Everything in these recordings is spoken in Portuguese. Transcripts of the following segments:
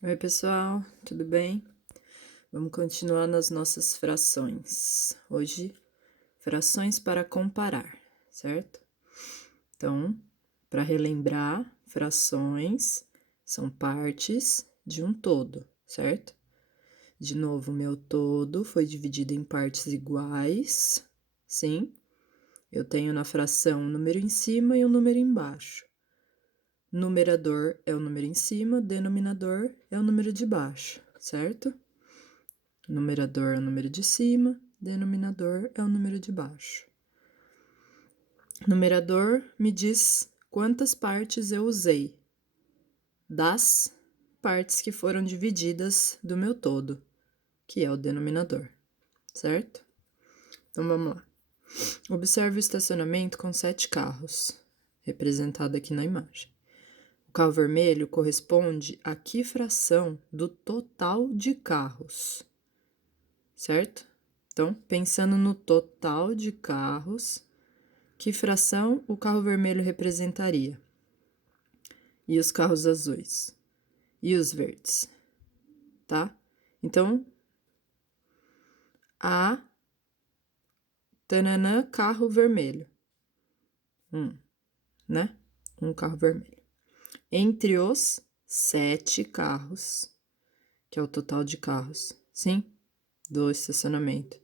Oi, pessoal, tudo bem? Vamos continuar nas nossas frações. Hoje, frações para comparar, certo? Então, para relembrar, frações são partes de um todo, certo? De novo, meu todo foi dividido em partes iguais, sim? Eu tenho na fração um número em cima e um número embaixo. Numerador é o número em cima, denominador é o número de baixo, certo? Numerador é o número de cima, denominador é o número de baixo. Numerador me diz quantas partes eu usei das partes que foram divididas do meu todo, que é o denominador, certo? Então vamos lá. Observe o estacionamento com 7 carros, representado aqui na imagem. O carro vermelho corresponde a que fração do total de carros? Certo? Então, pensando no total de carros, que fração o carro vermelho representaria? E os carros azuis? E os verdes? Tá? Então, a tananã carro vermelho. Né? Um carro vermelho. Entre os 7 carros, que é o total de carros, sim? Do estacionamento.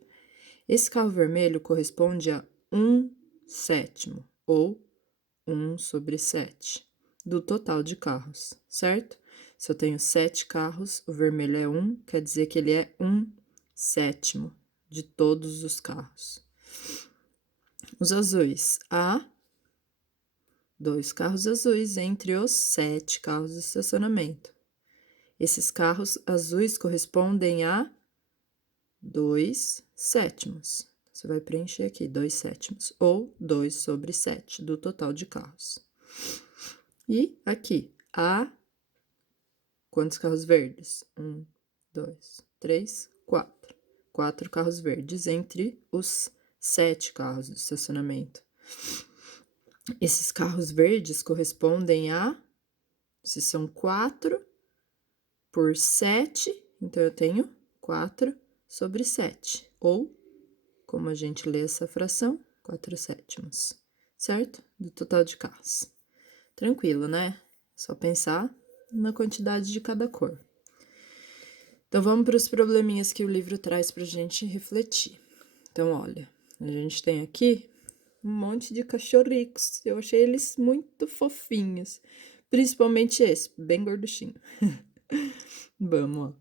Esse carro vermelho corresponde a 1/7, ou 1/7 do total de carros, certo? Se eu tenho 7 carros, o vermelho é 1, quer dizer que ele é 1/7 de todos os carros. Os azuis, há 2 carros azuis entre os 7 carros de estacionamento. Esses carros azuis correspondem a 2/7. Você vai preencher aqui 2/7, ou 2/7 do total de carros. E aqui, há quantos carros verdes? 1, 2, 3, 4. 4 carros verdes entre os 7 carros do estacionamento. Esses carros verdes correspondem a, se são 4 por 7, então eu tenho 4/7, ou, como a gente lê essa fração, 4/7, certo? Do total de carros. Tranquilo, né? Só pensar na quantidade de cada cor. Então, vamos para os probleminhas que o livro traz para a gente refletir. Então, olha, a gente tem aqui um monte de cachorricos. Eu achei eles muito fofinhos. Principalmente esse, bem gorduchinho. Vamos, ó.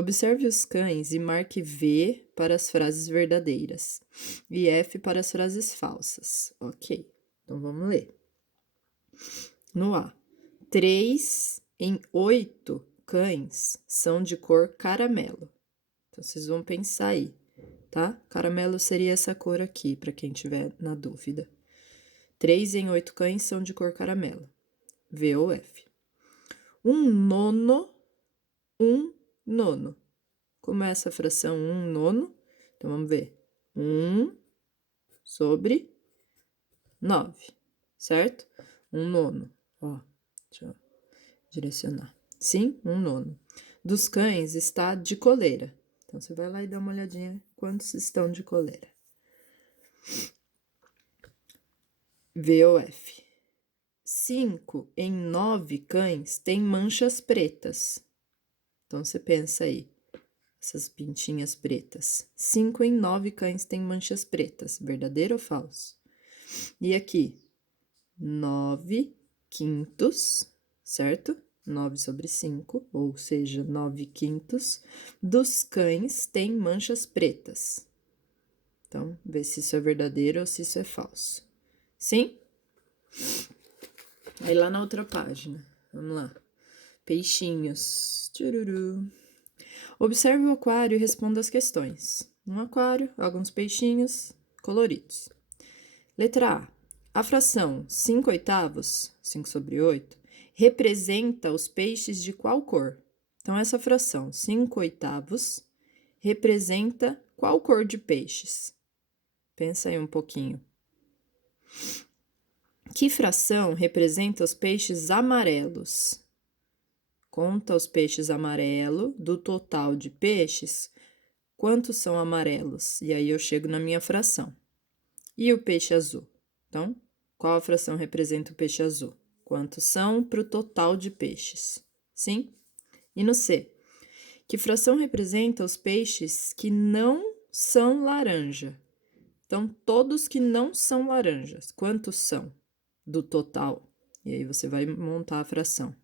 Observe os cães e marque V para as frases verdadeiras e F para as frases falsas. Ok, então vamos ler. No A, 3 em 8 cães são de cor caramelo. Então, vocês vão pensar aí, tá? Caramelo seria essa cor aqui, para quem tiver na dúvida. 3 em 8 cães são de cor caramelo. V ou F. Um nono. Como é essa fração 1/9? Então, vamos ver. 1/9, certo? 1/9. Ó, deixa eu direcionar. Sim, 1/9. Dos cães está de coleira. Então, você vai lá e dá uma olhadinha quantos estão de coleira. V ou F. 5 em 9 cães têm manchas pretas. Então, você pensa aí, essas pintinhas pretas. 5 em 9 cães têm manchas pretas. Verdadeiro ou falso? E aqui, 9/5, certo? 9/5, ou seja, 9/5 dos cães têm manchas pretas. Então, vê se isso é verdadeiro ou se isso é falso. Sim? Aí lá na outra página, vamos lá. Peixinhos. Tchururu. Observe o aquário e responda as questões. Um aquário, alguns peixinhos coloridos. Letra A. A fração 5/8, 5/8, representa os peixes de qual cor? Então, essa fração 5/8 representa qual cor de peixes? Pensa aí um pouquinho. Que fração representa os peixes amarelos? conta os peixes amarelos, do total de peixes, quantos são amarelos? E aí eu chego na minha fração. E o peixe azul? Então, qual a fração representa o peixe azul? Quantos são para o total de peixes? Sim? E no C? Que fração representa os peixes que não são laranja? Então, todos que não são laranjas, quantos são do total? E aí você vai montar a fração,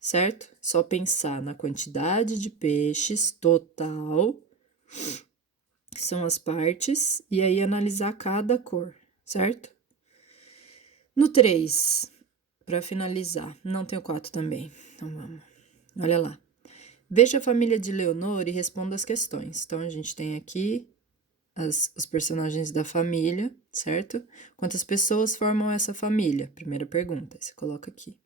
certo? Só pensar na quantidade de peixes total, que são as partes, e aí analisar cada cor, certo? No 3, para finalizar, não tem o 4 também, então vamos. Olha lá. Veja a família de Leonor e responda as questões. Então, a gente tem aqui os personagens da família, certo? Quantas pessoas formam essa família? Primeira pergunta, você coloca aqui.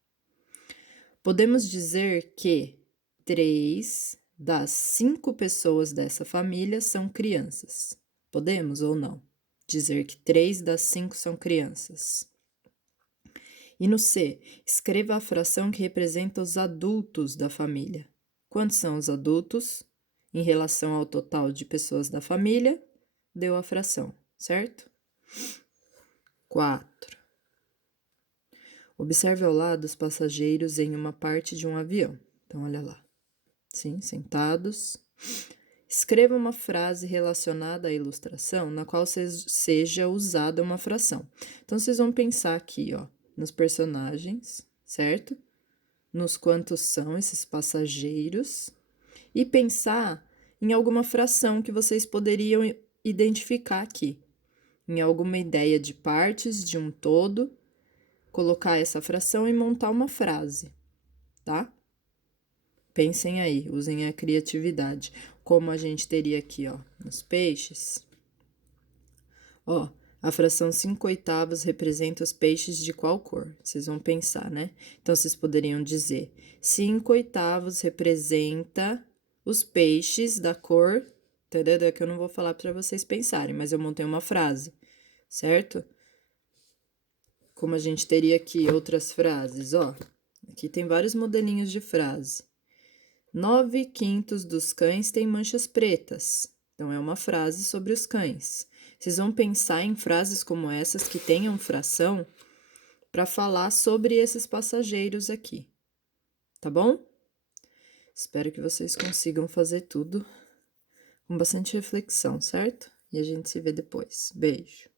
Podemos dizer que 3 das 5 pessoas dessa família são crianças. Podemos ou não dizer que 3 das 5 são crianças? E no C, escreva a fração que representa os adultos da família. Quantos são os adultos em relação ao total de pessoas da família? Deu a fração, certo? 4. Observe ao lado os passageiros em uma parte de um avião. Então, olha lá. Sim, sentados. Escreva uma frase relacionada à ilustração na qual seja usada uma fração. Então, vocês vão pensar aqui, ó, nos personagens, certo? Nos quantos são esses passageiros. E pensar em alguma fração que vocês poderiam identificar aqui. Em alguma ideia de partes de um todo, colocar essa fração e montar uma frase, tá? Pensem aí, usem a criatividade. Como a gente teria aqui, ó, nos peixes. Ó, a fração 5/8 representa os peixes de qual cor? Vocês vão pensar, né? Então, vocês poderiam dizer 5/8 representa os peixes da cor, entendeu? Que eu não vou falar para vocês pensarem, mas eu montei uma frase, certo? Como a gente teria aqui outras frases, ó. Aqui tem vários modelinhos de frase. 9/5 dos cães têm manchas pretas. Então, é uma frase sobre os cães. Vocês vão pensar em frases como essas que tenham fração para falar sobre esses passageiros aqui. Tá bom? Espero que vocês consigam fazer tudo com bastante reflexão, certo? E a gente se vê depois. Beijo!